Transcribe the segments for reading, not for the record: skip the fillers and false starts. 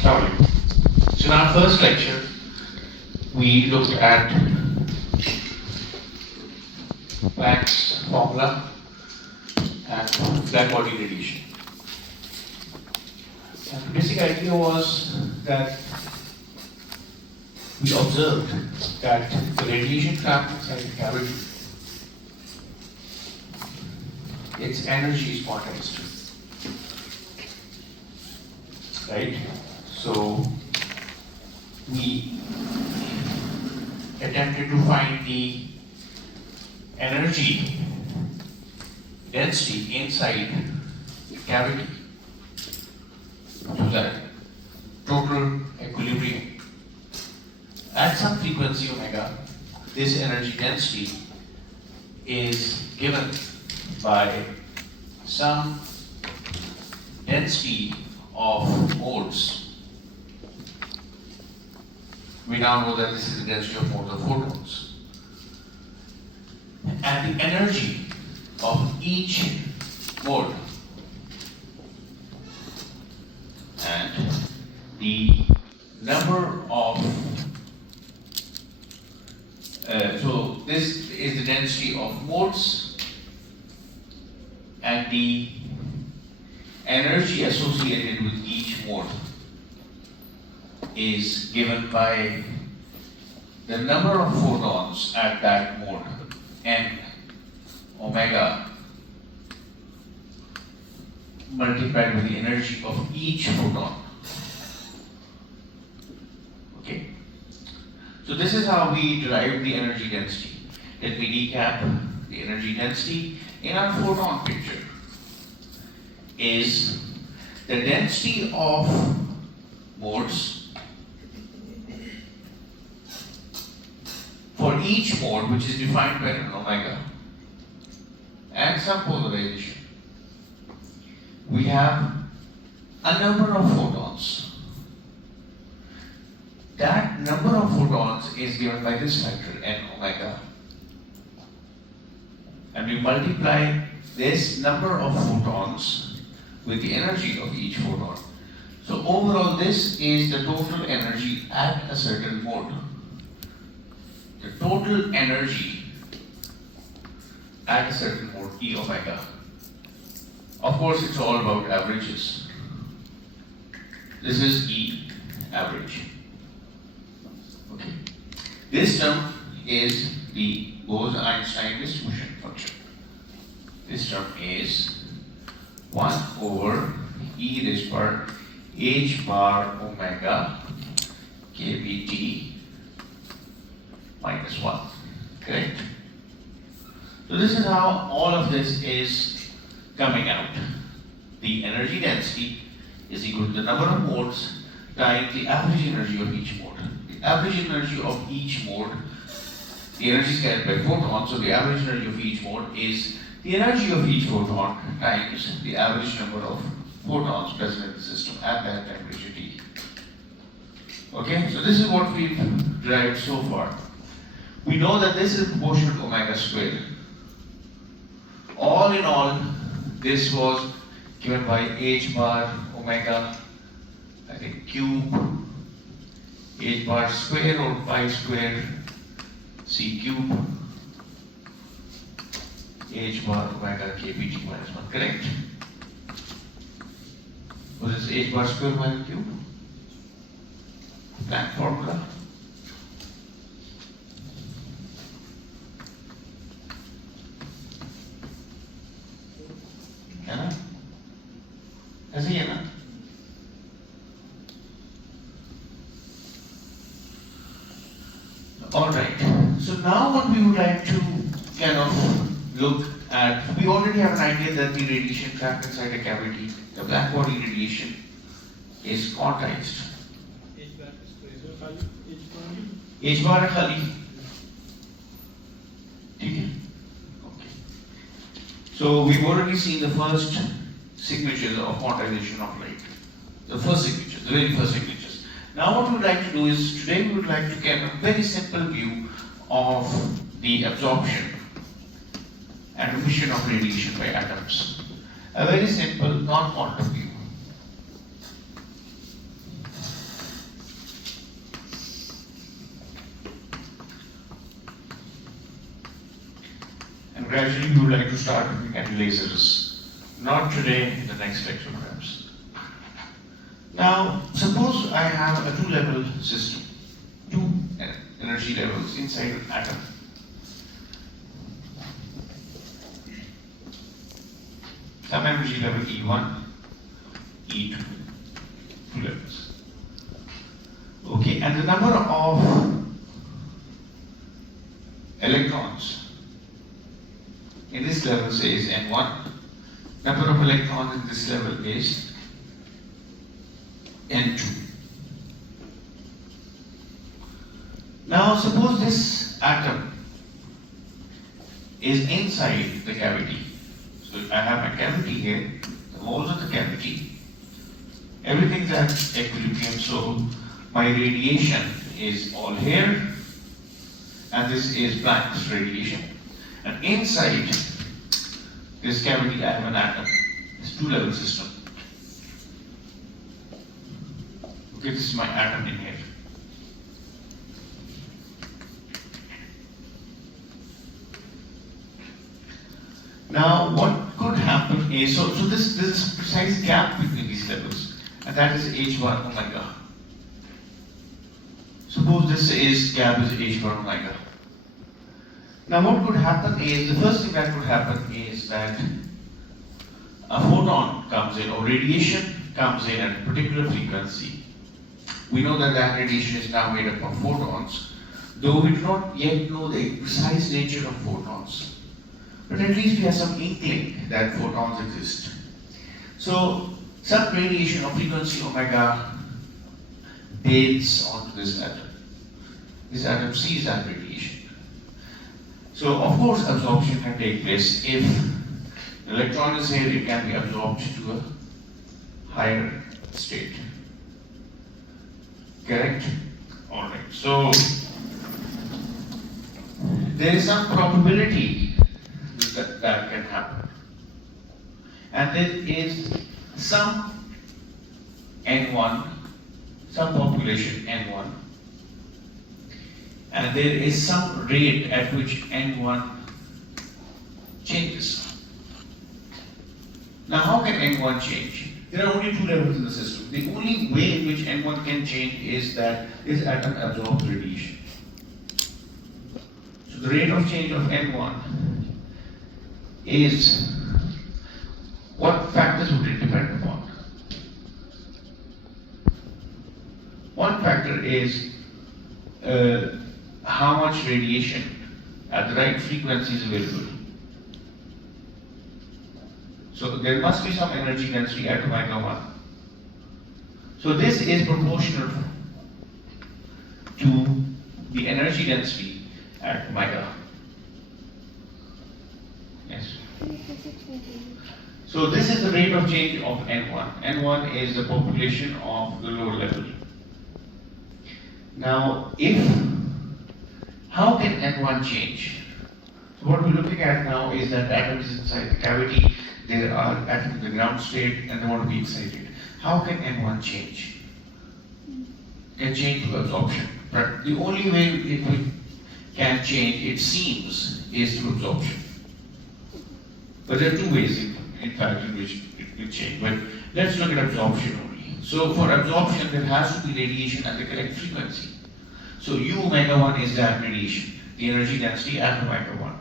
Assalamu alaikum. So in our first lecture, we looked at Planck's formula and black body radiation. And the basic idea was that we observed that the radiation trapped inside the cavity, its energy is quantized. Right? So we attempted to find the energy density inside the cavity to that total equilibrium. At some frequency omega, this energy density is given by some density of modes. We now know that this is the density of modes of photons. And the energy of each mode and the number of so this is the density of modes and the energy associated with each mode is given by the number of photons at that mode, n omega, multiplied with the energy of each photon. Okay? So this is how we derive the energy density. Let me recap the energy density in our photon picture. Is the density of modes for each mode, which is defined by an omega and some polarization. We have a number of photons. That number of photons is given by this factor n omega, and we multiply this number of photons with the energy of each photon. So overall, this is the total energy at a certain mode. The total energy at a certain mode, E omega. Of course, it's all about averages. This is E average. Okay. This term is the Bose-Einstein distribution function. This term is 1 over e raised to power h bar omega kBt minus 1. Correct? So this is how all of this is coming out. The energy density is equal to the number of modes times the average energy of each mode. The average energy of each mode, the energy is carried by photons, so the average energy of each mode is the energy of each photon times the average number of photons present in the system at that temperature T. Okay, so this is what we've derived so far. We know that this is proportional to omega squared. All in all, this was given by h bar omega, I think cube, h bar square or pi square c cube, h bar omega kBt minus 1, correct? Was this h bar square minus cube? Planck formula. Anna? Has he Anna? Alright, so now what we would like to kind of look at, we already have an idea that the radiation trapped inside a cavity, the black body radiation, is quantized. H bar khali. Okay. So we've already seen the first signatures of quantization of light. The first signatures, the very first signatures. Now what we would like to do is, today we would like to get a very simple view of the absorption and emission of radiation by atoms. A very simple non-quantum view. gradually we would like to start looking at lasers. Not today, in the next lecture perhaps. Now, suppose I have a two-level system, two energy levels inside an atom. Some energy level E1, E2, two levels. Okay, and the number of electrons in this level says N1. Number of electrons in this level is N2. Now suppose this atom is inside the cavity. So I have a cavity here, the walls of the cavity. Everything's at equilibrium, so my radiation is all here, and this is Planck's radiation. And inside this cavity I have an atom. It's two-level system. Okay, this is my atom in here. Now, what could happen is, so this is a precise gap between these levels, and that is H1 omega. Suppose this is gap is H1 omega. Now, what could happen is, the first thing that could happen is that a photon comes in, or radiation comes in at a particular frequency. We know that that radiation is now made up of photons, though we do not yet know the precise nature of photons. But at least we have some inkling that photons exist. So, some radiation of frequency omega bathes onto this atom. This atom sees that radiation. So, of course, absorption can take place. If the electron is here, it can be absorbed to a higher state. Correct? Alright. So, there is some probability that can happen. And there is some N1, some population N1, and there is some rate at which N1 changes. Now, how can N1 change? There are only two levels in the system. The only way in which N1 can change is that this atom absorbs radiation. So the rate of change of N1 is, what factors would it depend upon? One factor is how much radiation at the right frequency is available. So there must be some energy density at omega 1. So this is proportional to the energy density at omega. Yes. So this is the rate of change of N1. N1 is the population of the lower level. Now, how can N1 change? So what we're looking at now is that atoms inside the cavity, there are atoms in the ground state and they want to be excited. How can N1 change? It can change through absorption. But the only way it can change, it seems, is through absorption. But there are two ways, in fact, in which it will change. But let's look at absorption only. So for absorption, there has to be radiation at the correct frequency. So U omega 1 is that radiation, the energy density at omega 1.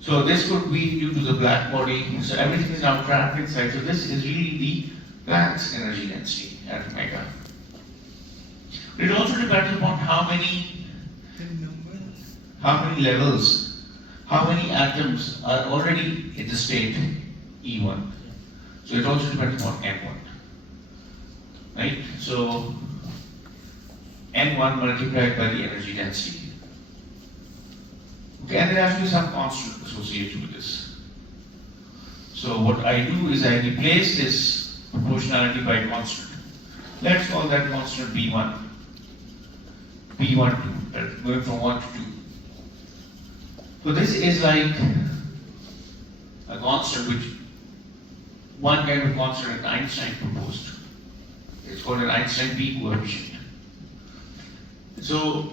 So this could be due to the black body. So everything is now trapped inside. So this is really the Planck's energy density at omega. But it also depends upon how many levels, how many atoms are already in the state E1. So it also depends upon N1. Right? So N1 multiplied by the energy density. Okay, and there has to be some constant associated with this. So what I do is I replace this proportionality by a constant. Let's call that constant B1. B12, going from 1 to 2. So this is like a constant which one kind of constant that Einstein proposed. It's called an Einstein B coefficient. So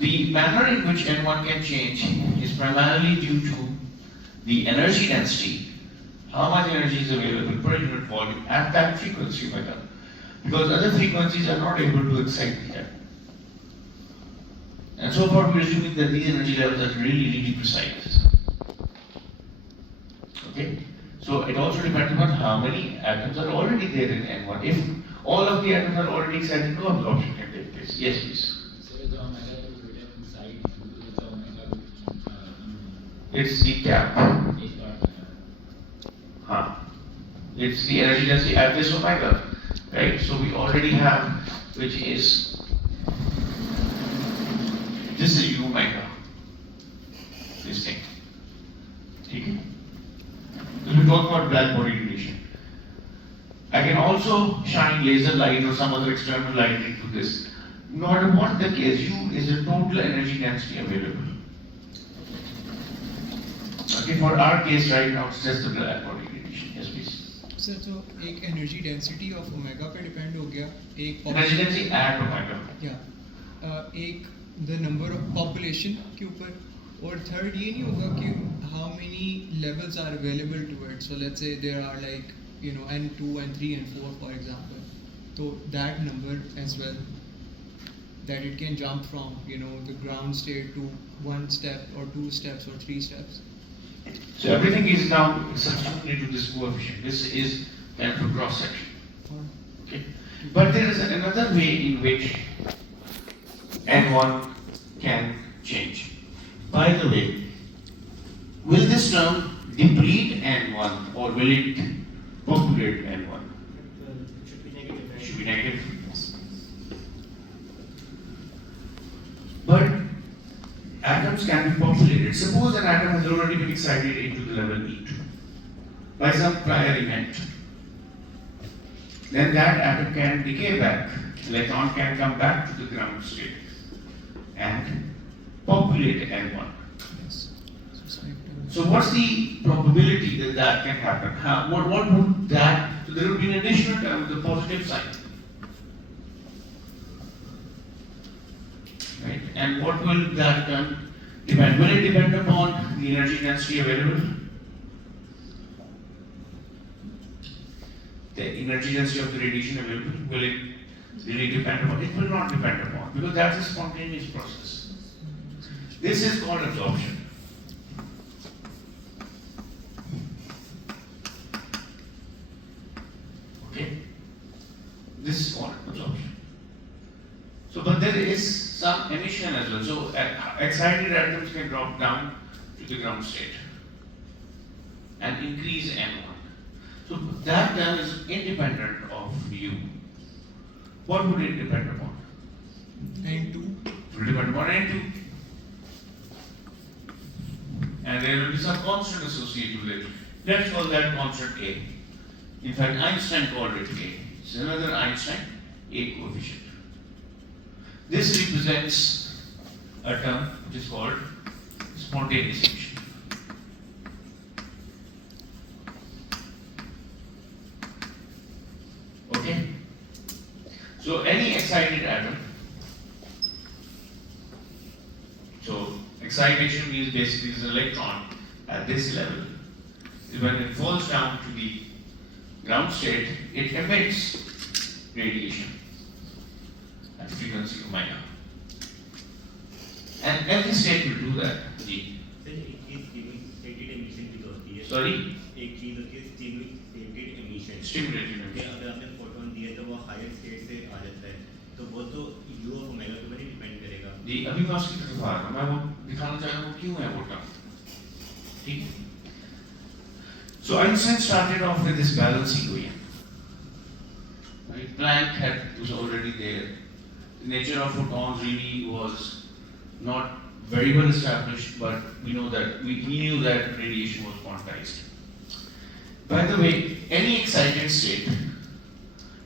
the manner in which N1 can change is primarily due to the energy density, how much energy is available per unit volume at that frequency omega. Because other frequencies are not able to excite the atom. And so far we're assuming that these energy levels are really precise. Okay? So it also depends upon how many atoms are already there in N1. If all of the atoms are already excited, no absorption can take place. Yes, please. It's the gap. It's the energy density at this omega, right? So we already have, which is, this is u omega, this thing. Okay? So we talk about black body radiation. I can also shine laser light or some other external light into this. No matter what the case, u is the total energy density available. Okay, for our case right now, it's just the black body radiation. Yes, please. Sir तो एक energy density of omega पे depend हो गया एक energy density at omega या एक the number of population के ऊपर और थर्ड ये नहीं होगा कि how many levels are available to it so let's say there are like you know n2 n3 n4 for example तो that number as well that it can jump from you know the ground state to one step or two steps or three steps. So everything is now substituted to this coefficient. This is then for cross section. Okay. But there is another way in which N1 can change. By the way, will this term deplete N1 or will it populate N1? It should be negative. It should be negative. But atoms can be populated. Suppose an atom has already been excited into the level E2 by some prior event. Then that atom can decay back. Electron can come back to the ground state and populate N1. So what's the probability that that can happen? What would that? So there would be an additional term with the positive sign. Right? And what will that term depend? Will it depend upon the energy density available? The energy density of the radiation available, will it really depend upon? It will not depend upon because that's a spontaneous process. This is called absorption. Okay? This is called absorption. So, but there is some emission as well. So, excited atoms can drop down to the ground state and increase N1. So, that term is independent of U. What would it depend upon? N2. It will depend upon N2. And there will be some constant associated with it. Let's call that constant A. In fact, Einstein called it A. It's another Einstein A coefficient. This represents a term which is called spontaneous emission. Okay? So any excited atom, so excitation means basically this electron at this level, when it falls down to the ground state, it emits radiation at frequency omega. And every state will do that. जी. Sorry? एक चीज होती है stimulated emission. Stimulated कि emission. अगर आपने photon दिए तो वो हायर स्टेट से आ जाता है तो वो तो u ऑफ ओमेगा के ऊपर ही डिपेंड करेगा. जी अभी मैं उसकी तरफ आ रहा हूँ. मैं वो दिखाना चाह रहा हूँ क्यों है वो टर्म. ठीक है? So Einstein started off with this balance equation. Right? Planck was already there. The nature of photons really was not very well established, but we know that we knew that radiation was quantized. By the way, any excited state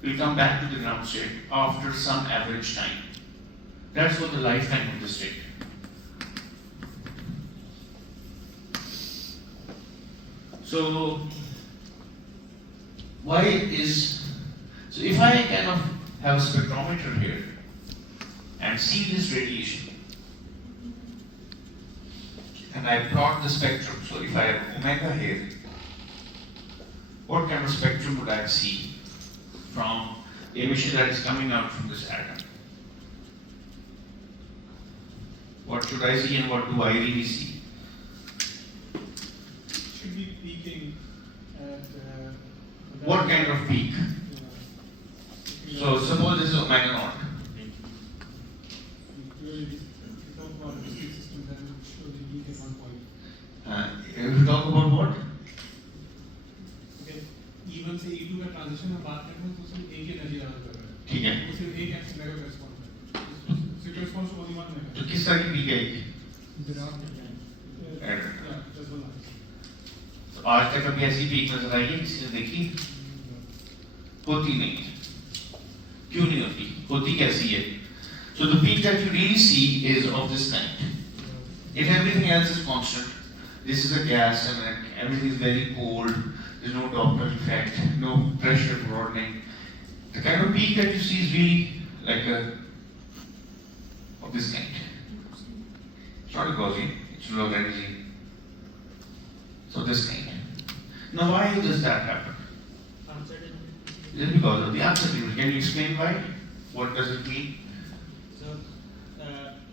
will come back to the ground state after some average time. That's what the lifetime of the state. So, so if I kind of have a spectrometer here and see this radiation, and I plot the spectrum. So if I have omega here, what kind of spectrum would I see from the emission that is coming out from this atom? What should I see and what do I really see? Should be peaking at What kind of peak? So suppose this is omega naught. If you talk about a discrete system, then it should surely peak at one point. If you talk about what? Okay, E1 से E2 का transition हम बात करते हैं तो उसमें एक ही energy level कर रहा है। ठीक है। वो सिर्फ एक मेगा करेस्पॉन्ड है। So it corresponds to only 1 mega. तो किस तरह की पीक आएगी? Yeah, just one line. तो आज तक कभी ऐसी पीक नजर आई है किसी ने देखी? होती नहीं है। क्यों नहीं होती? होती कैसी है? So the peak that you really see is of this kind. If everything else is constant, this is a gas and everything is very cold, there's no Doppler effect, no pressure broadening. The kind of peak that you see is really like of this kind. It's not a Gaussian, it's Lorentz. So this kind. Now why does that happen? It is because of the uncertainty. Can you explain why? What does it mean? So,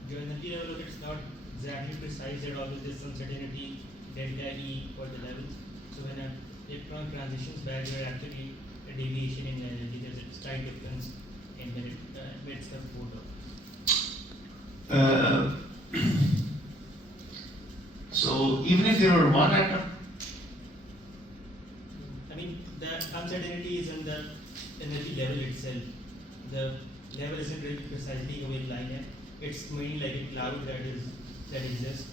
given the level, it's not exactly precise. There always is uncertainty delta E for the levels. So when an electron transitions back, there are actually a deviation in energy. There's a slight difference in when it emits the photon. So even if there were one atom, I mean, the uncertainty is in the energy level itself. The level isn't really precisely a very linear. It's mainly like a cloud that exists.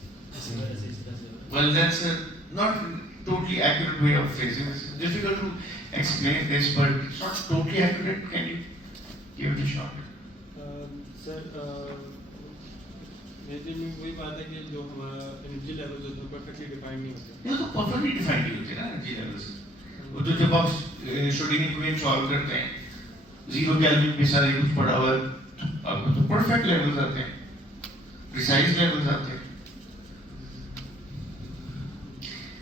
well, that's not totally accurate way of phrasing this. It's difficult to explain this, but it's not totally accurate. Can you give it a shot? Sir मेरे में वही बात है कि जो हमारा energy level जो perfectly define नहीं होते। ये तो perfectly defined नहीं होते ना energy levels. वो तो जब आप Schrödinger equation solve करते हैं, 0 केल्विन पे सारे कुछ पड़ा हुआ, आपको तो perfect levels आते हैं, precise levels आते हैं.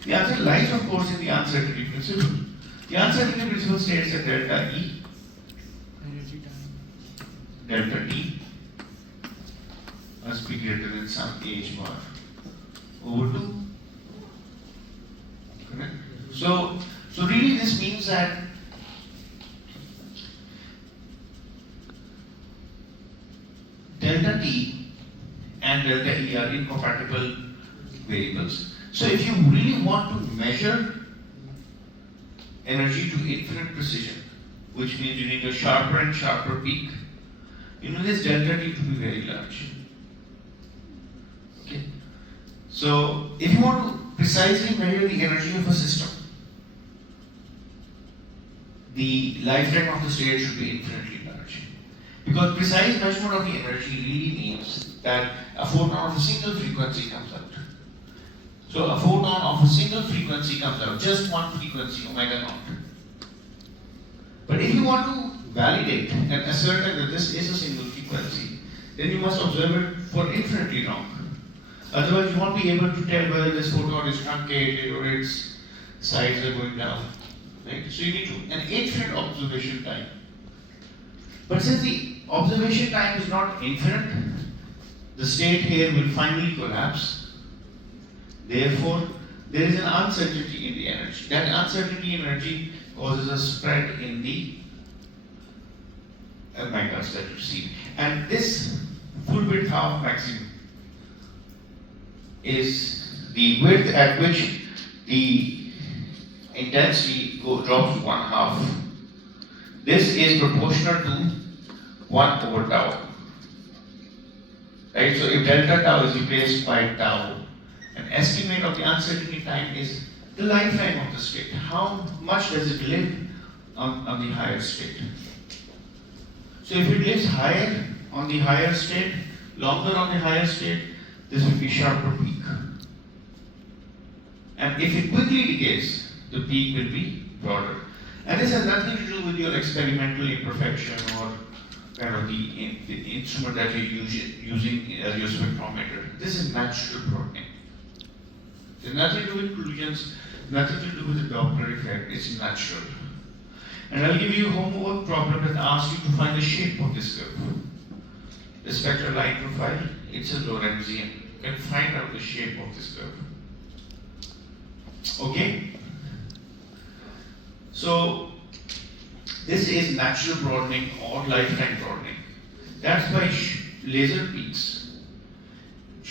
The answer lies, of course, in the uncertainty principle. The uncertainty principle states that delta E, Energy time. delta T, must be greater than some h bar over 2. Correct? So really this means that delta T and delta E are incompatible variables. So if you really want to measure energy to infinite precision, which means you need a sharper and sharper peak, you know this delta T to be very large. Okay. So if you want to precisely measure the energy of a system, the lifetime of the state should be infinitely large. Because precise measurement of the energy really means that a photon of a single frequency comes out. So a photon of a single frequency comes out, just one frequency, omega naught. But if you want to validate and ascertain that this is a single frequency, then you must observe it for infinitely long. Otherwise, you won't be able to tell whether this photon is truncated or its sides are going down. Right? So you need an infinite observation time. But since the observation time is not infinite, the state here will finally collapse. Therefore, there is an uncertainty in the energy. That uncertainty in energy causes a spread in the omegas that you see. And this full width half maximum is the width at which the intensity drops to 1/2. This is proportional to 1/tau. Right? So if delta tau is replaced by tau, an estimate of the uncertainty time is the lifetime of the state. How much does it live on the higher state? So if it lives higher on the higher state, longer on the higher state, this will be sharper peak. And if it quickly decays, the peak will be broader. And this has nothing to do with your experimental imperfection or kind of the instrument that you're using as your spectrometer. This is natural broadening. There's nothing to do with collisions, nothing to do with the Doppler effect, it's natural. And I'll give you a homework problem that asks you to find the shape of this curve. The spectral line profile, it's a Lorentzian. You can find out the shape of this curve. Okay? So, this is natural broadening or lifetime broadening. That's why laser peaks,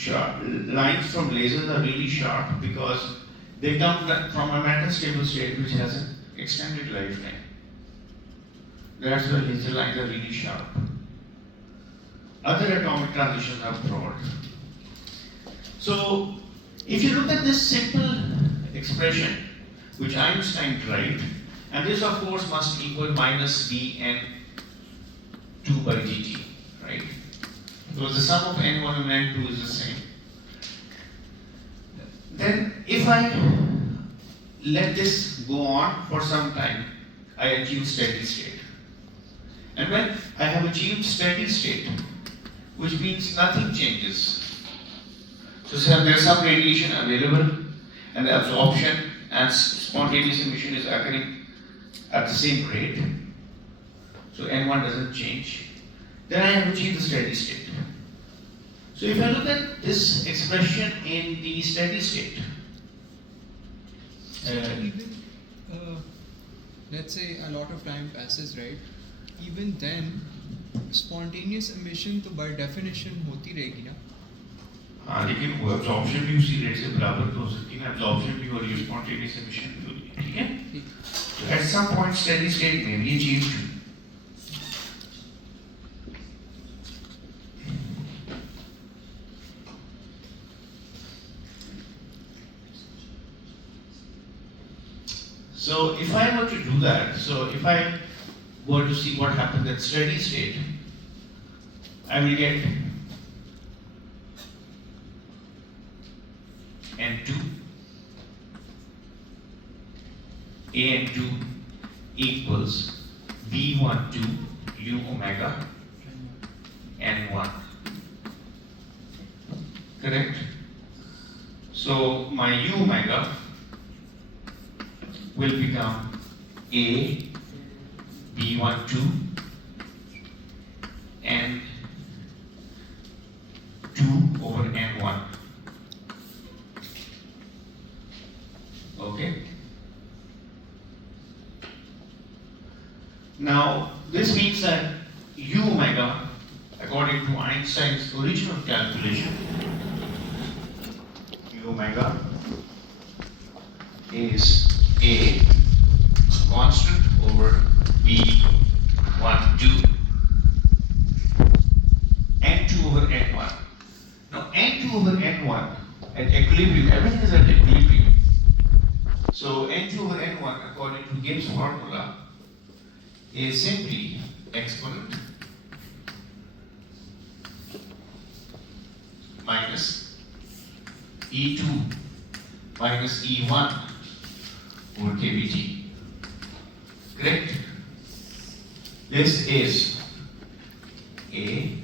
lines from lasers are really sharp because they come from a matter stable state which has an extended lifetime. That's why laser lines are really sharp. Other atomic transitions are broad. So, if you look at this simple expression which Einstein derived, and this of course must equal minus dn 2 by dt, right? Because the sum of n1 and n2 is the same. Then if I let this go on for some time, I achieve steady state. And when I have achieved steady state, which means nothing changes. So there's some radiation available and the absorption and spontaneous emission is occurring at the same rate. So n1 doesn't change. Then I have achieved the steady state. So if I look at this expression in the steady state, even let's say a lot of time passes, right? Even then, spontaneous emission तो by definition होती रहेगी ना? हाँ, लेकिन वो absorption भी उसी rate से बराबर तो हो सकती है ना, absorption भी हो रही है, spontaneous emission भी हो रही है, ठीक है? So at some point steady state may be achieved. So if I were to do that, so if I were to see what happens at steady state, I will get n2 an2 equals v12 u omega n1. Correct? So my u omega will become a b12 and 2 over n1. Okay? Now, this means that u omega, according to Einstein's original calculation, u omega is a constant over b12 n2 over n1. Now, n2 over n1 at equilibrium, everything is at equilibrium. So, n2 over n1 according to Gibbs' formula is simply exponent minus E2 minus E1 over kBt. Correct? This is A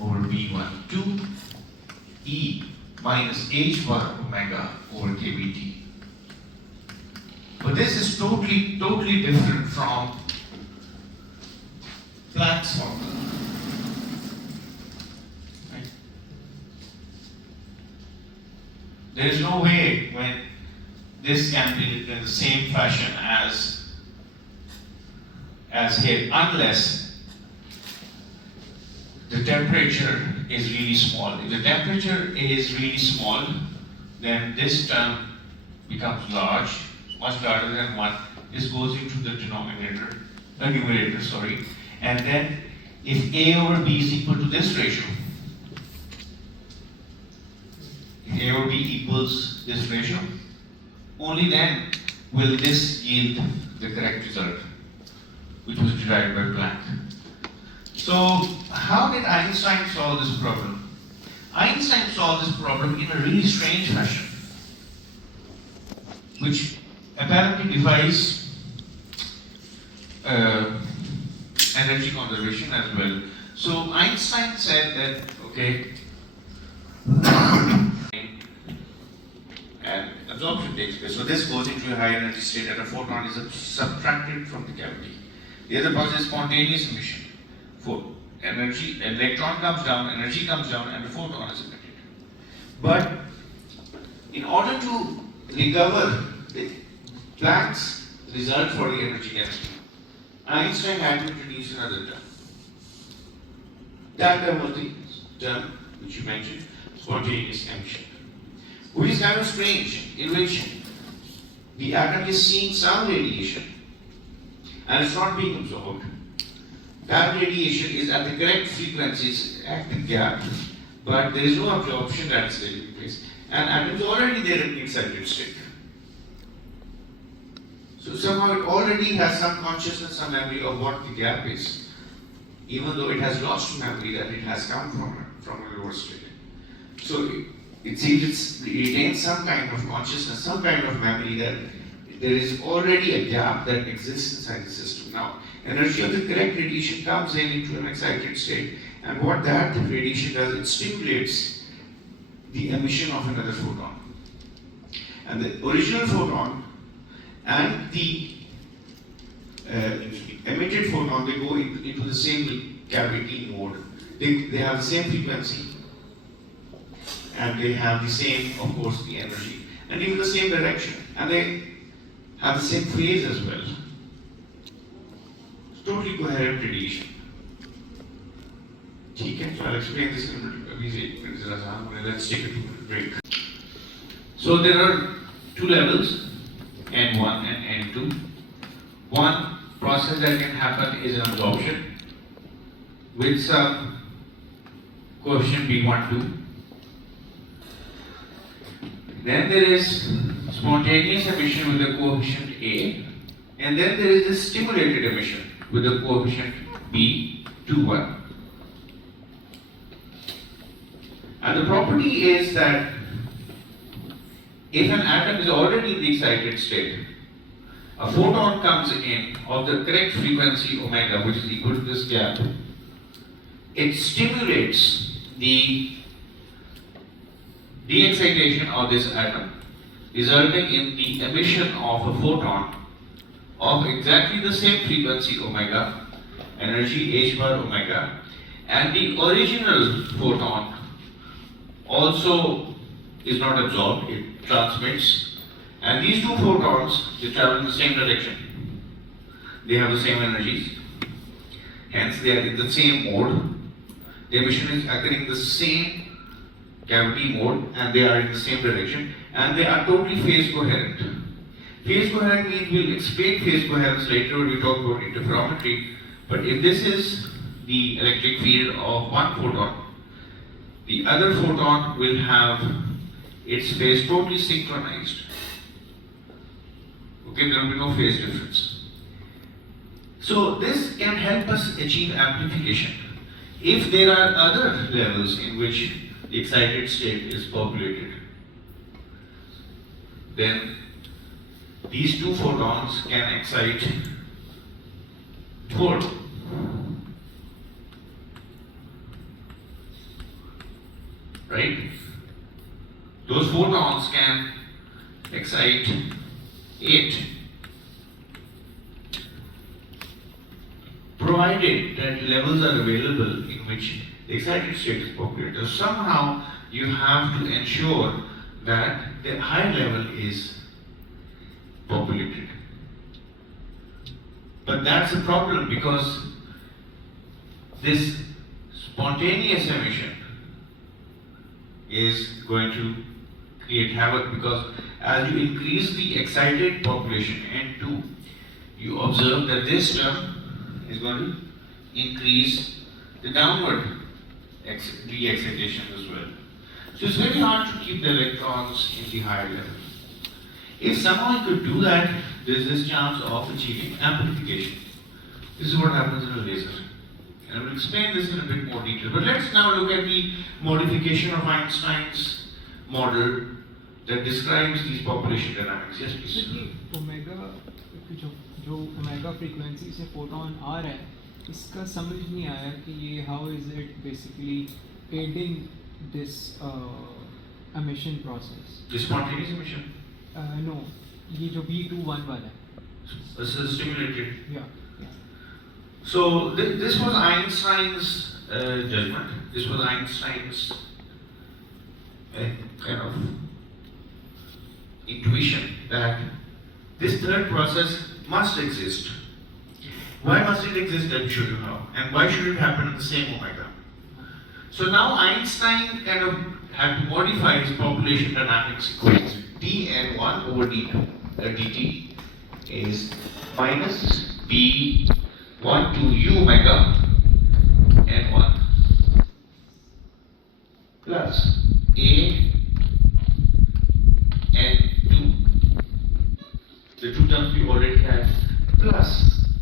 over B12 E minus H bar omega over kBt. But this is totally different from Planck's formula. Right? There is no way when this can be written in the same fashion as here, unless the temperature is really small. If the temperature is really small, then this term becomes large, much larger than 1. This goes into the numerator, sorry. And then if A over B is equal to this ratio, if A over B equals this ratio, only then will this yield the correct result, which was derived by Planck. So, how did Einstein solve this problem? Einstein solved this problem in a really strange fashion, which apparently defies energy conservation as well. So, Einstein said that, okay, absorption takes place. So this goes into a high energy state and a photon is subtracted from the cavity. The other process is spontaneous emission. For energy, an electron comes down, energy comes down, and the photon is emitted. But in order to recover the Planck's result for the energy density, Einstein had to introduce another term. That term was the term which you mentioned, spontaneous emission, which is kind of strange, in which the atom is seeing some radiation and it's not being absorbed. That radiation is at the correct frequencies at the gap, but there is no absorption that is taking place. And atom is already there in the excited state. So somehow it already has some consciousness, some memory of what the gap is, even though it has lost memory that it has come from a lower state. So it seems it retains some kind of consciousness, some kind of memory that there is already a gap that exists inside the system. Now, energy of the correct radiation comes in into an excited state, and what that radiation does, it stimulates the emission of another photon. And the original photon and the emitted photon, they go into the same cavity mode. They have the same frequency, and they have the same, of course, the energy, and even the same direction, and they have the same phase as well. It's totally coherent radiation. Okay, so I'll explain this in a minute. Let's take a 2-minute break. So there are two levels, N1 and N2. One process that can happen is an absorption with some coefficient B12. Then there is spontaneous emission with the coefficient A, and then there is the stimulated emission with the coefficient B21. And the property is that if an atom is already in the excited state, a photon comes in of the correct frequency omega, which is equal to this gap. It stimulates the de-excitation of this atom, resulting in the emission of a photon of exactly the same frequency omega, energy h bar omega, and the original photon also is not absorbed, it transmits, and these two photons, they travel in the same direction. They have the same energies, hence they are in the same mode. The emission is occurring in the same cavity mode, and they are in the same direction, and they are totally phase coherent. Phase coherent means we'll explain phase coherence later when we talk about interferometry, but if this is the electric field of one photon, the other photon will have its phase totally synchronized. Okay, there will be no phase difference. So this can help us achieve amplification. If there are other levels in which the excited state is populated, then these two photons can excite toward. Right? Those photons can excite 8, provided that levels are available in which the excited state is populated. So somehow you have to ensure that the high level is populated. But that's a problem because this spontaneous emission is going to create havoc, because as you increase the excited population N2, you observe that this term is going to increase the downward de-excitation as well. So it's very hard to keep the electrons in the higher level. If somehow you could do that, there's this chance of achieving amplification. This is what happens in a laser. And I will explain this in a bit more detail. But let's now look at the modification of Einstein's model that describes these population dynamics. Yes, please. So omega जो omega frequency से photon आ रहा है, इसका समझ नहीं आया कि ये how is it basically aiding this emission process? The spontaneous emission. No, ये जो B21 वाला है. This is stimulated. Yeah. So this was Einstein's judgment. This was Einstein's kind of intuition that this third process must exist. Why must it exist? I'll show you how. And why should it happen in the same omega? So now Einstein kind of had to modify his population dynamics equation. dn1 over d2 dt is minus b1 to u omega n1 plus a n2, the two terms we already had, plus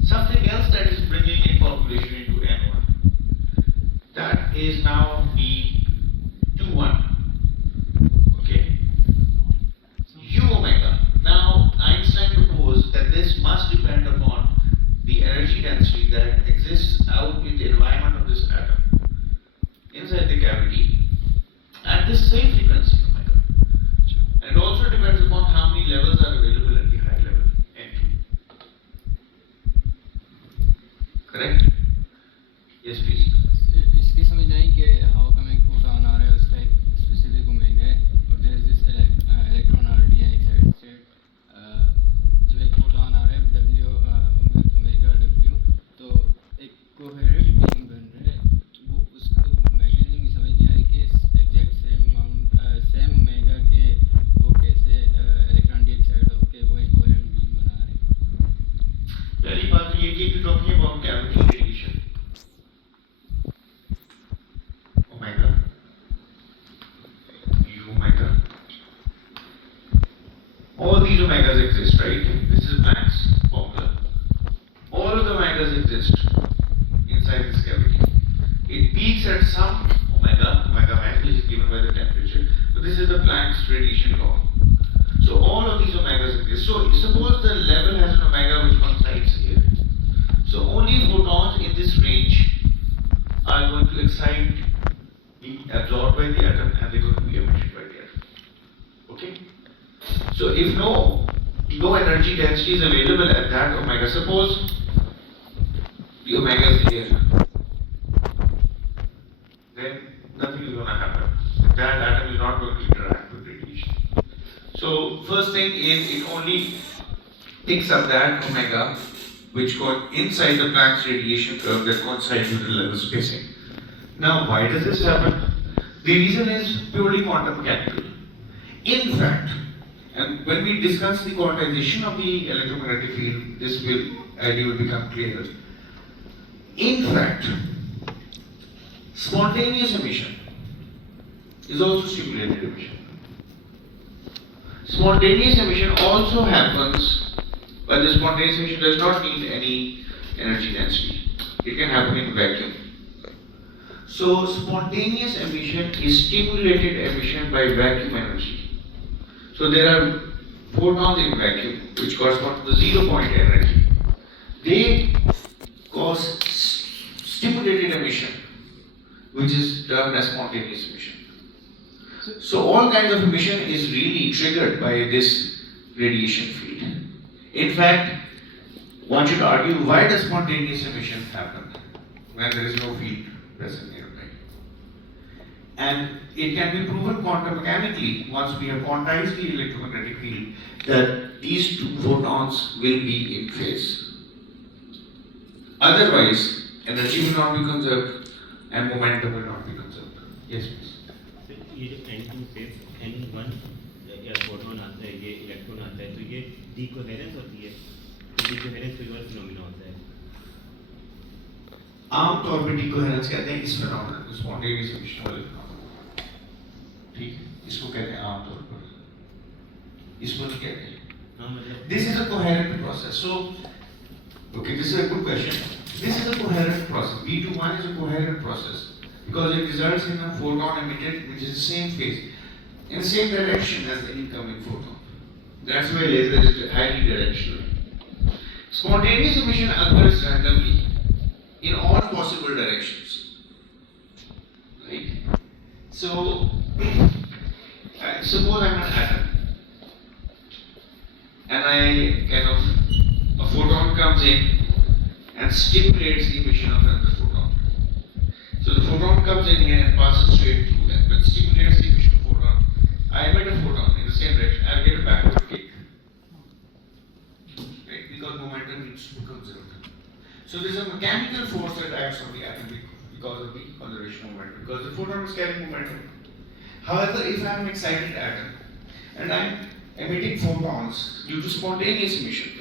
something else that is bringing in population into n1. That is now b21. Okay? U omega. Now Einstein proposed that this must depend upon the energy density that exists out in the environment of this atom inside the cavity at the same frequency omega. And it also depends upon how many levels are available at the high level n2. Correct? Yes, please. इसकी समझ आई कि how come एक photon आ रहा है उसका एक specific omega है और there is this electron already है एक्साइटेड स्टेट जब एक फोटॉन आ रहा है w ओमेगा w तो एक कोहेरेंट बीम बन रहा है वो उसको मैकेनिज्म की समझ नहीं आई कि एग्जैक्ट सेम ओमेगा के वो कैसे इलेक्ट्रॉन की एक्साइट होके वो एक कोहेरेंट बीम बना रहे हैं. पहली बात तो ये कि if you're talking about cavity radiation, omega, u omega, all these omegas exist, right? This is Planck's formula. All of the omegas exist inside this cavity. It peaks at some omega max, which is given by the temperature. So this is the Planck's radiation law. So all of these omegas exist. So suppose the level has an omega which coincides here. So only photons in this range are going to excite, be absorbed by the atom, and they're going to be emitted by the atom. Okay? So if no energy density is available at that omega, suppose the omega is here, then nothing is going to happen. That atom is not going to interact with radiation. So first thing is it only picks up that omega which go inside the Planck's radiation curve that coincides with the level spacing. Now why does this happen? The reason is purely quantum mechanical. In fact, and when we discuss the quantization of the electromagnetic field, this idea will become clearer. In fact, spontaneous emission is also stimulated emission. Spontaneous emission also happens, but the spontaneous emission does not need any energy density. It can happen in vacuum. So spontaneous emission is stimulated emission by vacuum energy. So there are photons in vacuum which correspond to the 0 point energy. They cause stimulated emission, which is termed as spontaneous emission. So all kinds of emission is really triggered by this radiation field. In fact, one should argue, why does spontaneous emission happen when there is no field present nearby? And it can be proven quantum mechanically once we have quantized the electromagnetic field that these two photons will be in phase. Otherwise, energy will not be conserved and momentum will not be conserved. Yes, please. So ये जो n2 phase n1 या photon आता है, ये electron आता है, तो ये डिकोहेरेंस होती है. तो डिकोहेरेंस कोई और फिनोमिना होता है. आमतौर पर डिकोहेरेंस कहते हैं इस फिनोमिना को, स्पॉन्टेनियस एमिशन वाले फिनोमिना. ठीक है, इसको कहते हैं आमतौर पर. इसको नहीं कहते हैं. हाँ मतलब. This is a coherent process. So, okay, this is a good question. This is a coherent process. B21 is a coherent process because it results in a photon emitted which is the same phase, in the same direction as the incoming photon. That's why laser is highly directional. Spontaneous emission occurs randomly in all possible directions. Right? So, suppose I'm an atom. and a photon comes in and stimulates the emission of another photon. So the photon comes in here and passes straight through, and when it stimulates the emission of photon, I emit a photon in the same direction, I'll get a backward kick. Right? Because momentum needs to be conserved. So there's a mechanical force that acts on the atom because of the conservation of momentum, because the photon is carrying momentum. However, if I am an excited atom and I'm emitting photons due to spontaneous emission,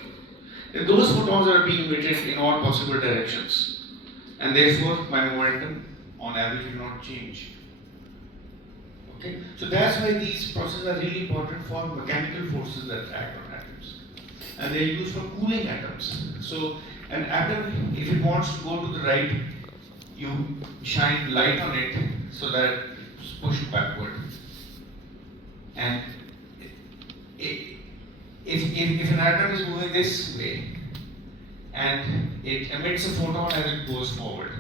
then those photons are being emitted in all possible directions, and therefore my momentum on average will not change. Okay? So that's why these processes are really important for mechanical forces that act on atoms. And they're used for cooling atoms. So an atom, if it wants to go to the right, you shine light on it so that it's pushed backward. And if an atom is moving this way and it emits a photon as it goes forward,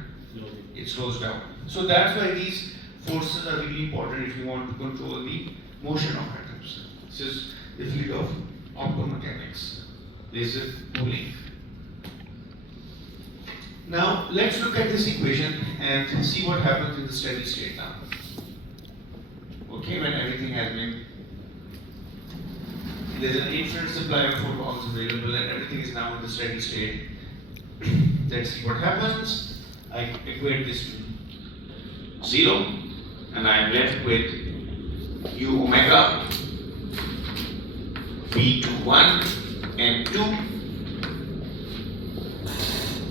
it slows down. So that's why these forces are really important if you want to control the motion of atoms. This is the field of optomechanics. This is cooling. Now let's look at this equation and see what happens in the steady state now. Okay, when everything has been, there's an infinite supply of photons available and everything is now in the steady state. Let's see what happens. I equate this to 0 and I am left with u omega B21 M2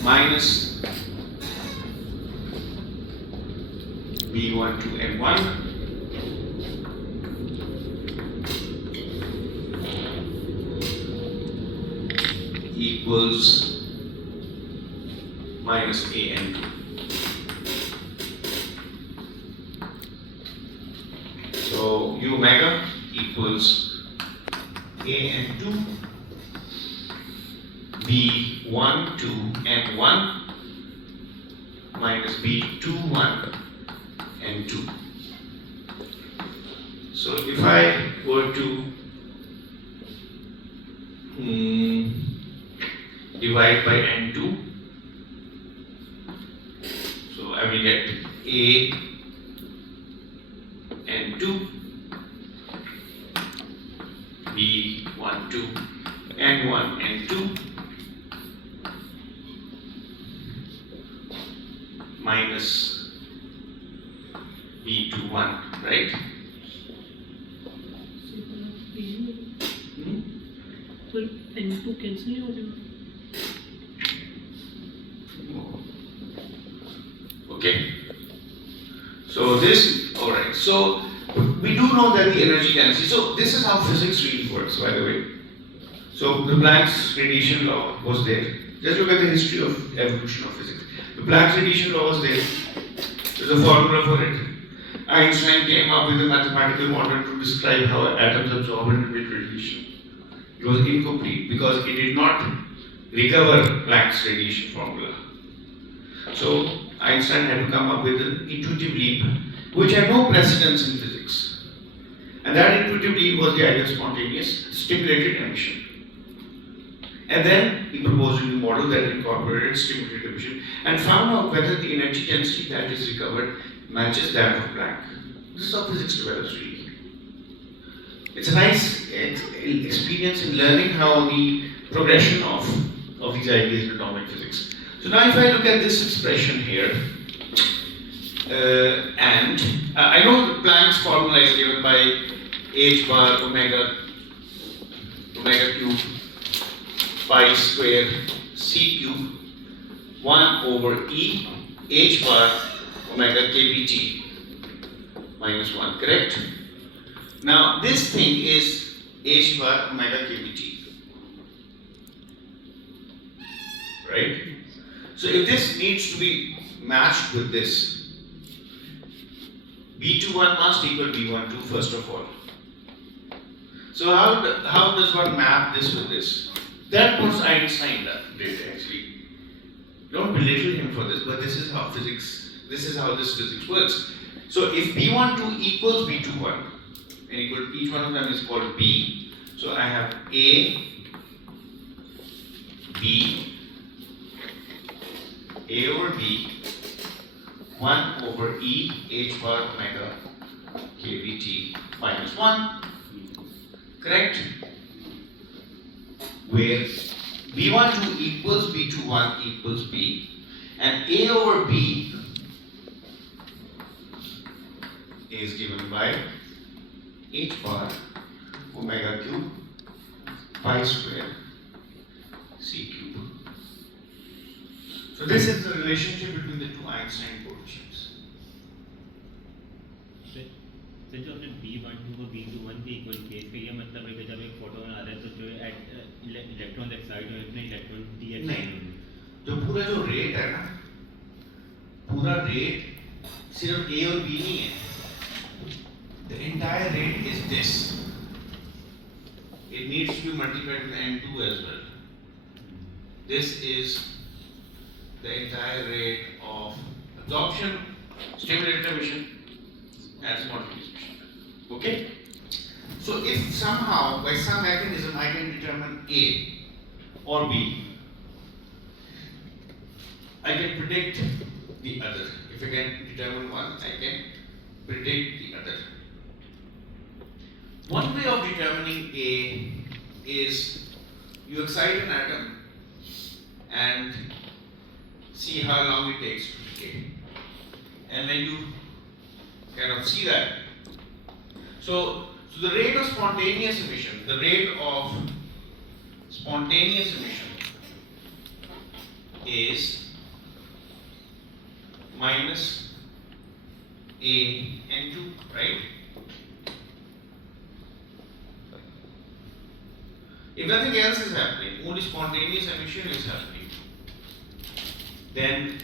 minus B12 M1 equals minus AN2. So U omega equals AN2 B12 N1 minus B21 N2. So if I were to divide by N2, so I will get A N2 B12 N1 N2 minus B21, right? तो N2 cancel नहीं हो जाएगा? Okay. So this, alright. So we do know that the energy density. So this is how physics really works, by the way. So the Planck's radiation law was there. Just look at the history of evolution of physics. The Planck's radiation law was there. There's a formula for it. Einstein came up with a mathematical model to describe how atoms absorb and emit radiation. It was incomplete because it did not recover Planck's radiation formula. So Einstein had to come up with an intuitive leap, which had no precedence in physics. And that intuitive leap was the idea of spontaneous stimulated emission. And then he proposed a new model that incorporated stimulated emission and found out whether the energy density that is recovered matches that of Planck. This is how physics develops really. It's a nice experience in learning how the progression of these ideas in atomic physics. So now if I look at this expression here, and I know that Planck's formula is given by h bar omega cube pi square c cube 1 over e h bar omega kbt minus 1, correct? Now this thing is h bar omega kbt, right? So if this needs to be matched with this, B21 must equal B12 first of all. So how does one map this with this? That was Einstein did actually. Don't belittle him for this, but this is how this physics works. So if B12 equals B21, and each one of them is called B, so I have A B, A over B, 1 over E h bar omega kVt minus 1. Correct? Where B12 equals B21 equals B, and A over B is given by h bar omega cube pi square c cube. So this is the relationship between the two Einstein coefficients. तो जो अपने B12 को B21 के equal किया, इसका ये मतलब है कि जब एक फोटोन आ रहा है तो जो इलेक्ट्रॉन एक्साइट हो अपने इलेक्ट्रॉन डी नहीं, तो पूरा जो रेट है ना, पूरा रेट सिर्फ A और B नहीं है. The entire rate is this. It needs to be multiplied with N2 as well. This is the entire rate of absorption, stimulated emission, and spontaneous emission. Okay? So if somehow, by some mechanism, I can determine A or B, I can predict the other. If I can determine one, I can predict the other. One way of determining A is you excite an atom and see how long it takes to decay. And when you kind of see that, so the rate of spontaneous emission, the rate of spontaneous emission is minus A N2, right? If nothing else is happening, only spontaneous emission is happening, then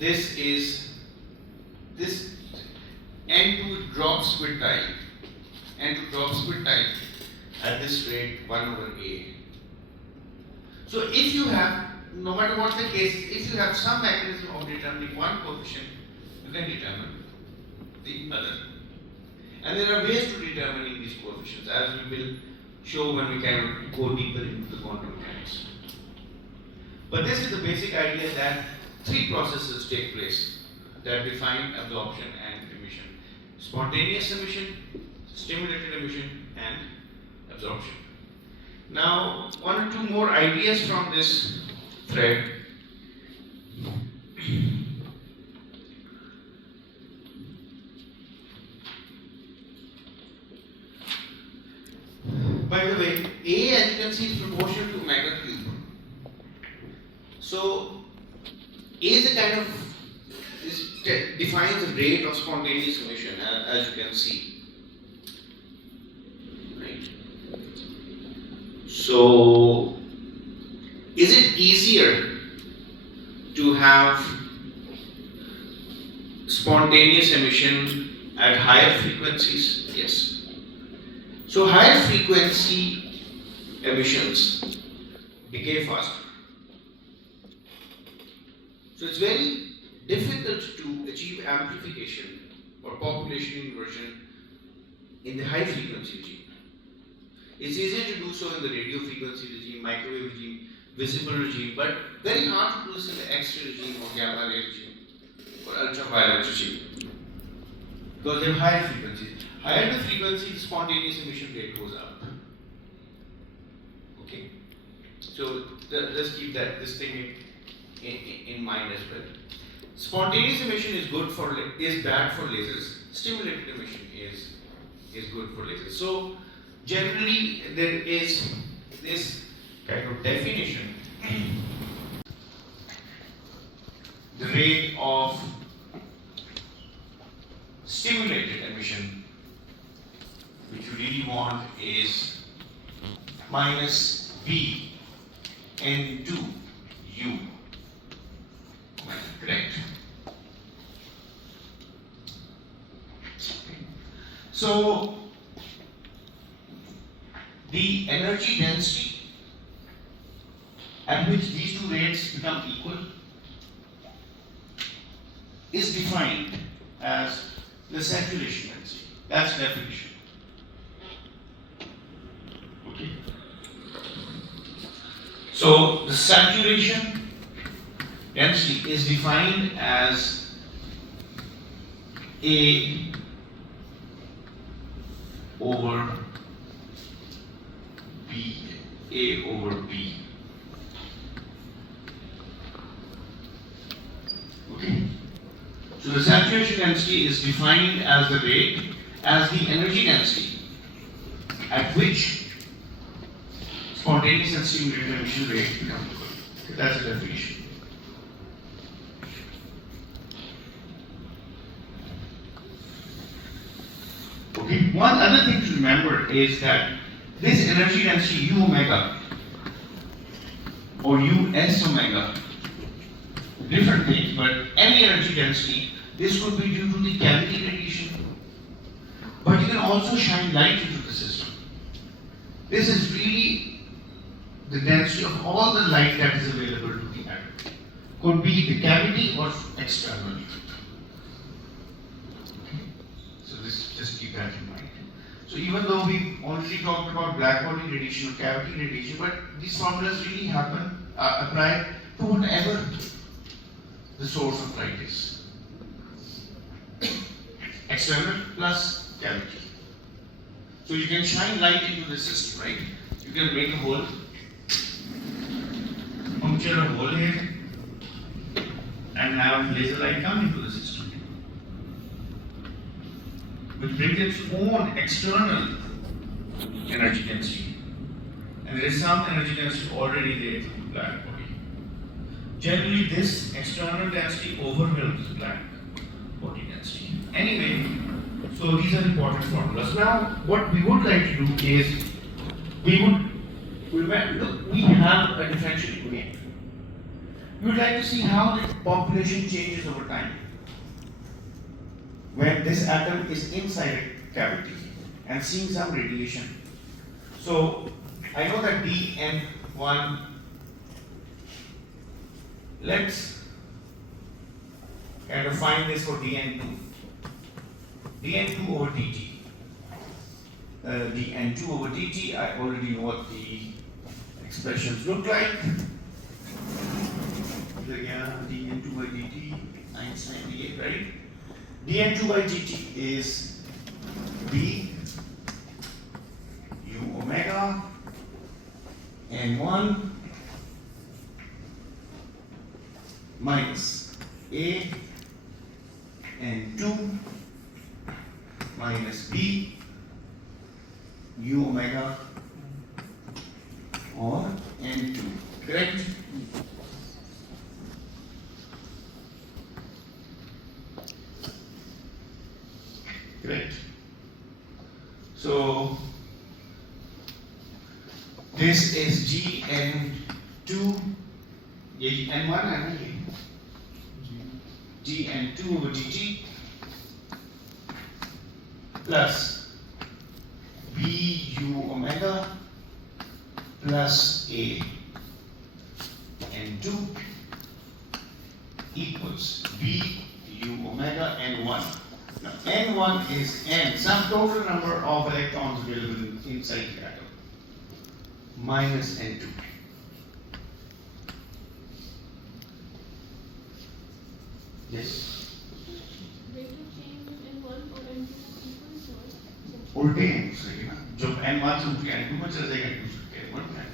this N2 drops with time. N2 drops with time at this rate 1 over A. So if you have, no matter what the case, if you have some mechanism of determining one coefficient, you can determine the other. And there are ways to determining these coefficients, as we will show when we can go deeper into the quantum mechanics. But this is the basic idea that three processes take place that define absorption and emission: spontaneous emission, stimulated emission, and absorption. Now, one or two more ideas from this thread. By the way, A, as you can see, is proportional to omega cube. So A is a kind of defines the rate of spontaneous emission, as you can see. Right. So is it easier to have spontaneous emission at higher frequencies? Yes. So higher frequency emissions decay faster. So it's very difficult to achieve amplification or population inversion in the high frequency regime. It's easier to do so in the radio frequency regime, microwave regime, visible regime, but very hard to do this in the X-ray regime or gamma ray regime or ultraviolet regime, because they're higher frequencies. Higher the frequency, the spontaneous emission rate goes up. Okay, so let's keep this thing in mind as well. Spontaneous emission is bad for lasers. Stimulated emission is good for lasers. So generally there is this kind of definition. The rate of stimulated emission, which you really want, is minus V N2 U. Correct. So the energy density at which these two rates become equal is defined as the saturation density. That's the definition. Okay. So the saturation density is defined as A over B, A over B. Okay. So the saturation density is defined as the rate, as the energy density at which spontaneous and stimulated emission rate become equal. Okay, that's the definition. Okay. One other thing to remember is that this energy density U omega or US omega, different things, but any energy density, this could be due to the cavity radiation. But you can also shine light into the system. This is really the density of all the light that is available to the atom. Could be the cavity or external. So this, just keep that in mind. So even though we already talked about black body radiation or cavity radiation, but these formulas really happen, apply to whatever the source of light is. External plus cavity. So you can shine light into the system, right? You can make a hole, puncture a hole here, and have laser light come into the system, which brings its own external energy density. And there is some energy density already there through the black body. Generally, this external density overwhelms the black body density. Anyway, so these are important formulas. Now, what we would like to do is, we have a differential equation. We would like to see how the population changes over time when this atom is inside a cavity and seeing some radiation. So, I know that dN1, let's kind of find this for dN2. dN2 over dt. dN2 over dt, I already know what the expressions look like. dN2 by dt, Einstein dA, right? dN2 by dt is d u omega n1 minus a n2 minus b u omega or n2, correct? Correct. So this is gn2, ye n1 है gn2 over dt plus bu omega plus a n2 equals bu omega n1. Now n1 is n, some total number of electrons available inside the atom, minus n2. Yes? Rate of change in N1 or N2 equals what? उल्टे हैं दूसरे के ना, जो n1 से उठ के n2 में चला जाएगा दूसरे के n1 में,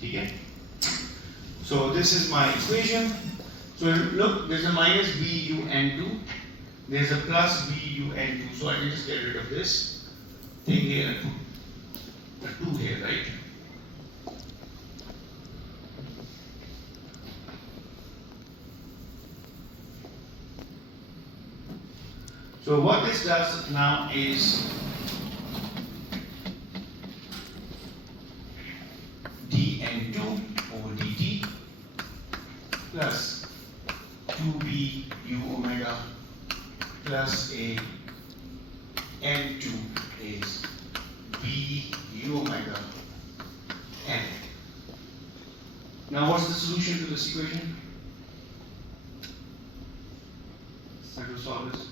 ठीक है? So this is my equation. So look, there's a minus bu n2, there's a plus bu n2. So I can just get rid of this thing here and put a 2 here, right? So what this does now is dn2 over dt plus 2b u omega plus a n2 is b u omega n. Now what's the solution to this equation? How to solve this?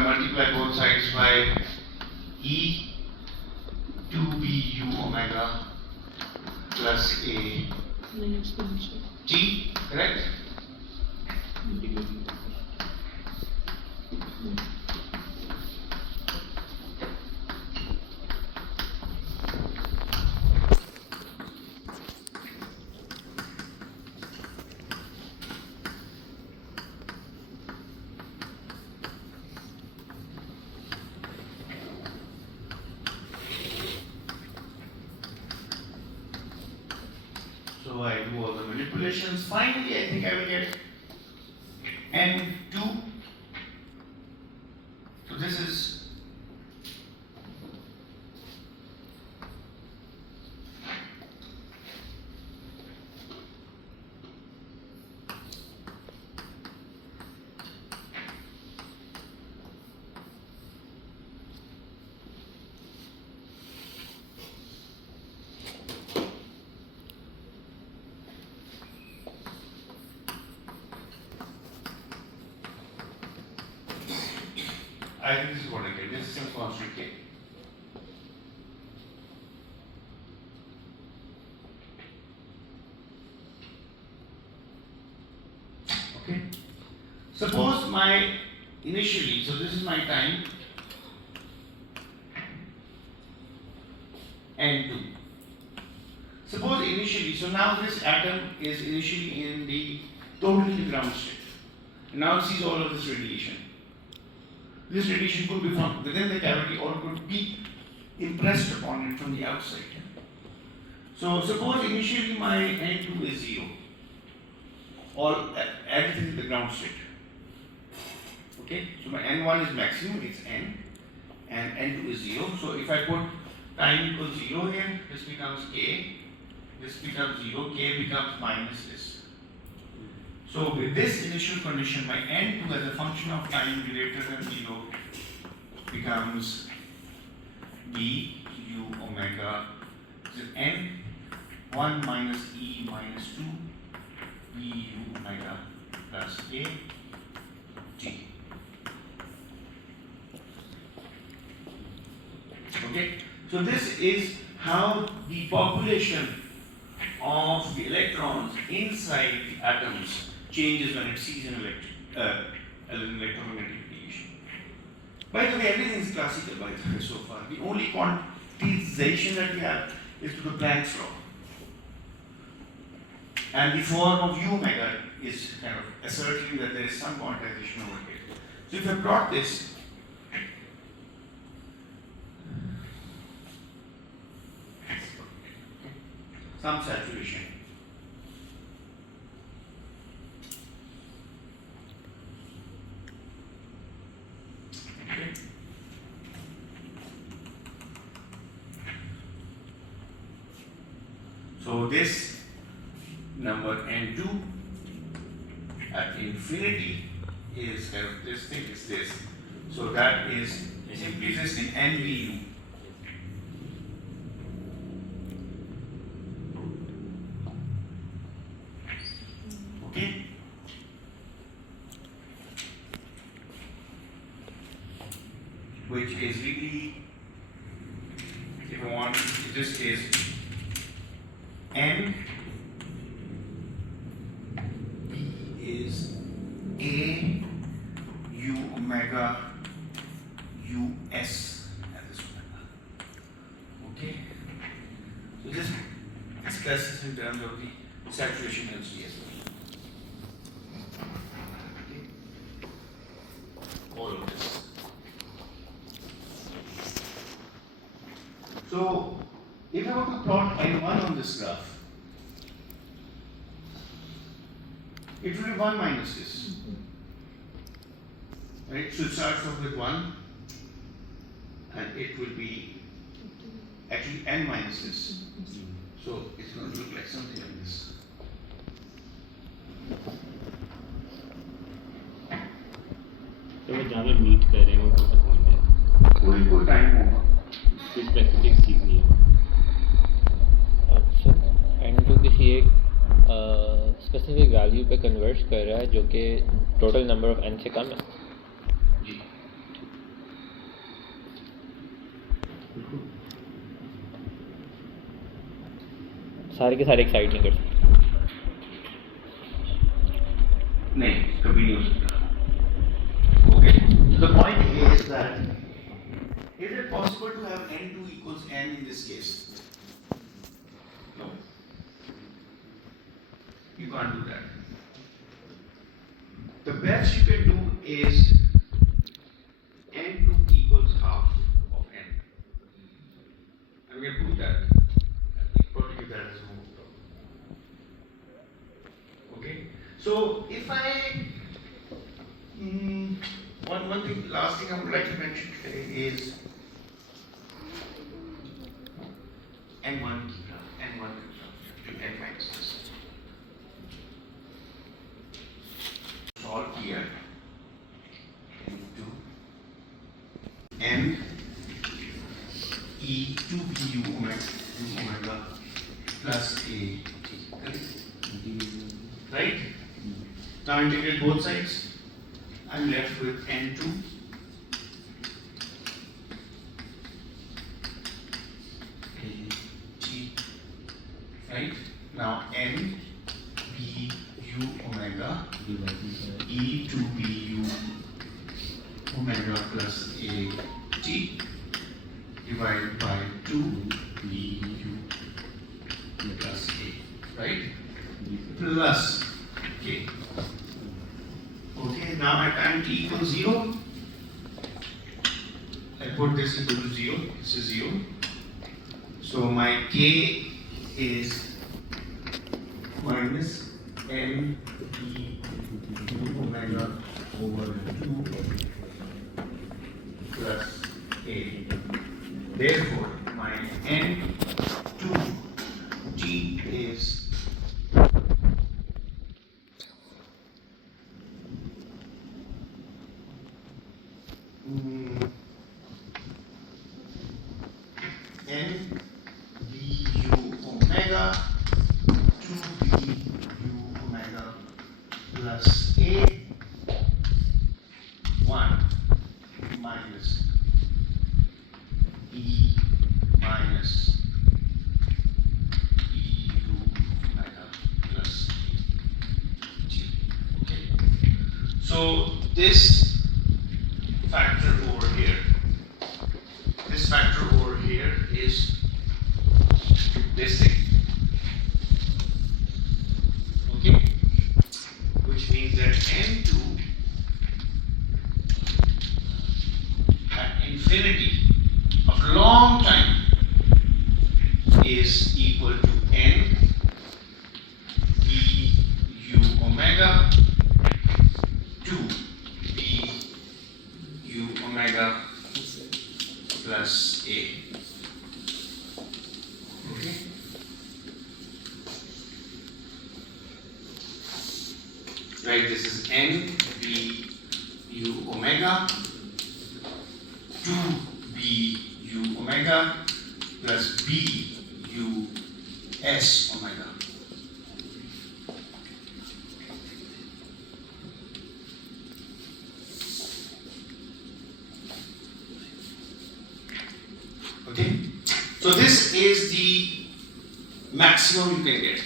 I multiply both sides by E 2bu omega plus a Like exponential. t, correct? So I do all the manipulations. Finally, I think I will get N2. So this is I think this is what I get. This is some constant k. Okay. Suppose my initially, so this is my time N2. Suppose initially, so now this atom is initially in the totally ground state. And now it sees all of this radiation. This radiation could be from within the cavity or could be impressed upon it from the outside. So suppose initially my N2 is 0, or everything is the ground state. Okay, so my N1 is maximum, it's N, and N2 is 0. So if I put time equals 0 here, this becomes K, this becomes 0, K becomes minus this. So with this initial condition, my N2 as a function of time greater than 0 becomes B u omega. This is N1 minus E minus 2 B u omega plus A T. Okay, so this is how the population of the electrons inside the atoms changes when it sees an electromagnetic radiation. By the way, everything is classical by the way so far. The only quantization that we have is to the Planck's law. And the form of u omega is kind of asserting that there is some quantization over here. So if I plot this, some saturation. Okay. So this number N2 at infinity is kind of this thing is this. So that is simply this thing NVU. Okay. Which is really, if I want, in this case, N B is A U omega US at this omega. Okay. So just express this in terms of the saturation density as well. Okay. All of this. So, if I were to plot N1 on this graph, it will be 1 minus this. Right? So it starts off with 1 and it will be actually N minus this. So it's going to look like something like this. तो वो जहाँ पे meet कर रहे हैं वो कौन सा पॉइंट है? कोई टाइम होगा. कोई स्पेसिफिक चीज़ नहीं है. अच्छा, N2 किसी एक स्पेसिफिक वैल्यू पे कन्वर्ट कर रहा है जो कि टोटल नंबर ऑफ N से कम है. जी. सारे के सारे एक्साइट नहीं कर सकते। नहीं, कभी नहीं हो सकता। Okay, so the point is that is it possible to have n2 equals n in this case? No, you can't do that. The best you can do is n2 equals half of n. I'm going to prove that. I'll probably give that as a homework problem. Okay, so if I one thing, last thing I would like to mention today is n1 to n minus this. Solve here into n e to b u omega plus a t. Right? Now integrate both sides. I'm left with n2 t, right? Now n b u omega e to b u omega plus a t divided by 2 b u plus a, right? Plus k. Okay, now at time t equals 0, I put this equal to 0, this is 0. So my k is minus n e omega over 2 plus a. Therefore, my n2 t is n b u omega 2 b u omega plus a 1 minus e minus e u omega plus t. Okay. So this factor over here, this factor over here is this thing. Okay, which means that n2 at infinity of a long time is equal to n b u omega 2 b u omega plus a. Okay. Right, this is n b u omega 2 b u omega plus b u s omega. Okay, so this is the maximum you can get.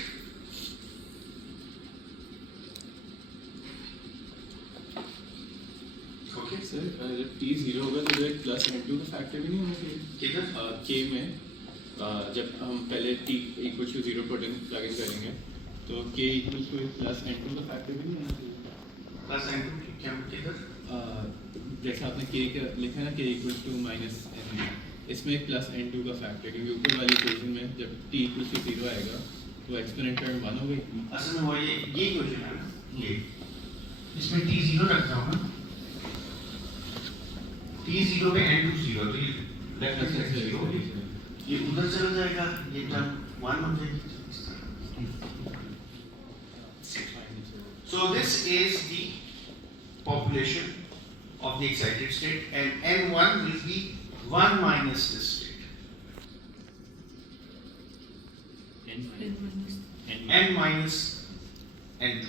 Okay, sir जब t 0 होगा तो जो एक plus n2 का factor भी नहीं होना चाहिए किधर? k में जब हम पहले t equal to 0 plug in करेंगे तो k equal two plus n2 का फैक्टर भी नहीं होना चाहिए। प्लस n2 क्या किधर? जैसा आपने k का लिखा है ना k equal to minus n, इसमें एक प्लस n2 का फैक्टर, क्योंकि ऊपर वाली इक्वेशन में जब t इक्वल टू 0 आएगा तो एक्सपोनेंट टर्म 1 हो गई। असल में वो ये इक्वेशन है ना, ये इसमें t 0 रखता हूँ ना, t 0 पे n2 0, तो ये लेफ्ट साइड 0, ये उधर चला जाएगा, ये टर्म 1 हो जाएगी। So this is the population of the excited state, and n1 will be 1 minus this state. n minus n2.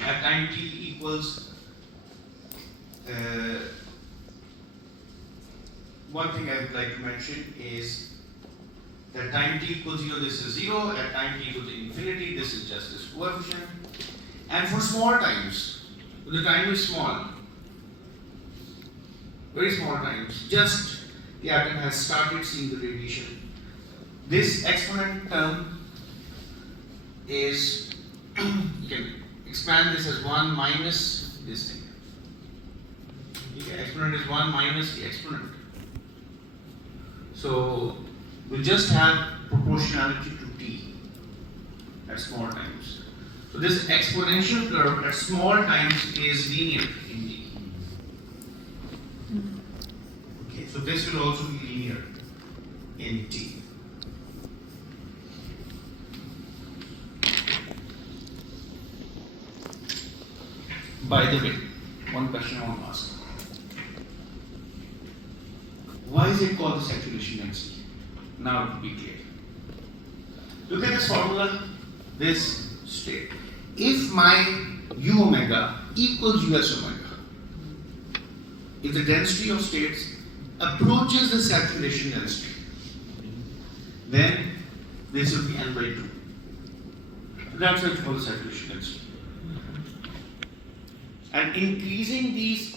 At time t equals one thing I would like to mention is that time t equals 0, this is 0, at time t equals infinity, this is just this coefficient. And for small times, the time is small, very small times, just the atom has started seeing the radiation. This exponent term is, you can expand this as 1 minus this thing. Okay, exponent is 1 minus the exponent. So we just have proportionality to t at small times. So this exponential curve at small times is linear in t. Okay, so this will also be linear in t. By the way, one question I want to ask. Why is it called the saturation density? Now it will be clear. Look at this formula, this state. If my u omega equals us omega, if the density of states approaches the saturation density, then this will be n by 2. That's why it's called the saturation density. And increasing these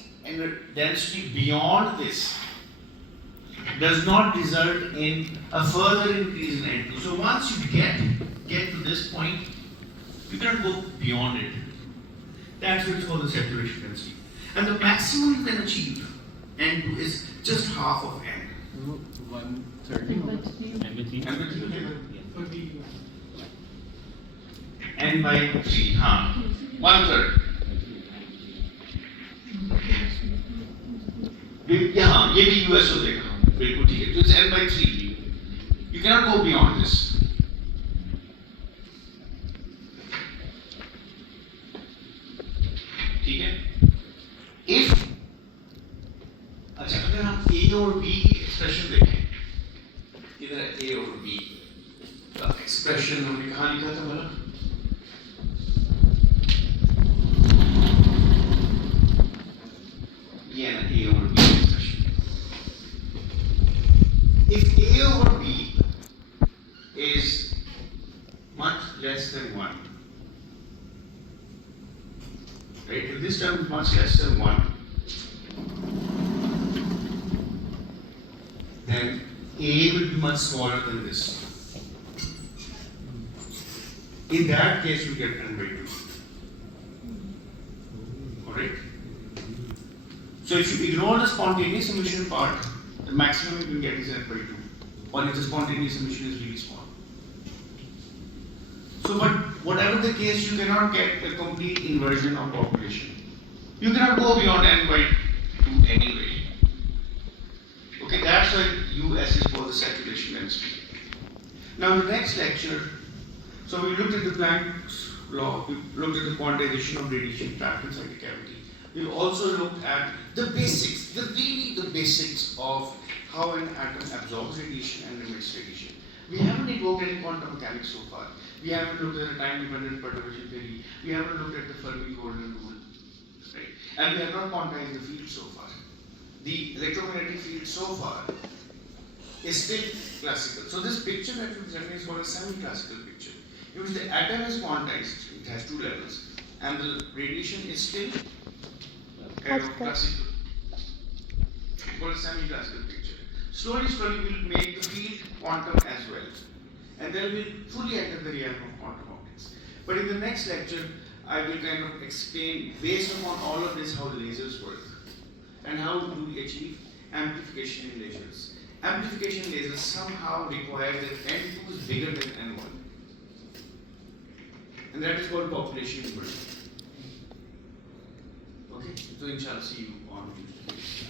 density beyond this does not result in a further increase in N2. So once you get to this point, you cannot go beyond it. That's what is called the saturation density. And the maximum you can achieve N2 is just half of N. 130. N by 3, 1/3. यहाँ ये भी US हो जाएगा बिल्कुल ठीक है तो it's n by 3 you cannot go beyond this ठीक है if अच्छा अगर हम A और B की एक्सप्रेशन देखें इधर A और B का एक्सप्रेशन हमने कहाँ लिखा था बोला ये ना A over B expression. If A over B is much less than 1, right? If this term is much less than 1, then A will be much smaller than this. In that case, we get n by 2. Alright? So if you ignore the spontaneous emission part, the maximum you can get is n by 2. Or if the spontaneous emission is really small. So but whatever the case, you cannot get a complete inversion of population. You cannot go beyond n by 2 anyway. Okay, that's why US is for the saturation density. Now in the next lecture, so we looked at the Planck's law, we looked at the quantization of radiation trapped inside the cavity. We've also looked at the basics, the basics of how an atom absorbs radiation and emits radiation. We haven't invoked any quantum mechanics so far. We haven't looked at the time-dependent perturbation theory. We haven't looked at the Fermi-Golden rule, right? And we have not quantized the field so far. The electromagnetic field so far is still classical. So this picture that we're presenting is called a semi-classical picture, in which the atom is quantized. It has 2 levels, and the radiation is still kind of classical. Called a semi-classical picture. Slowly, we'll make the field quantum as well, and then we'll fully enter the realm of quantum optics. But in the next lecture, I will kind of explain, based upon all of this, how the lasers work, and how do we achieve amplification in lasers. Amplification lasers somehow require that N2 is bigger than N1, and that is called population inversion. Okay, so inshallah see you on Tuesday.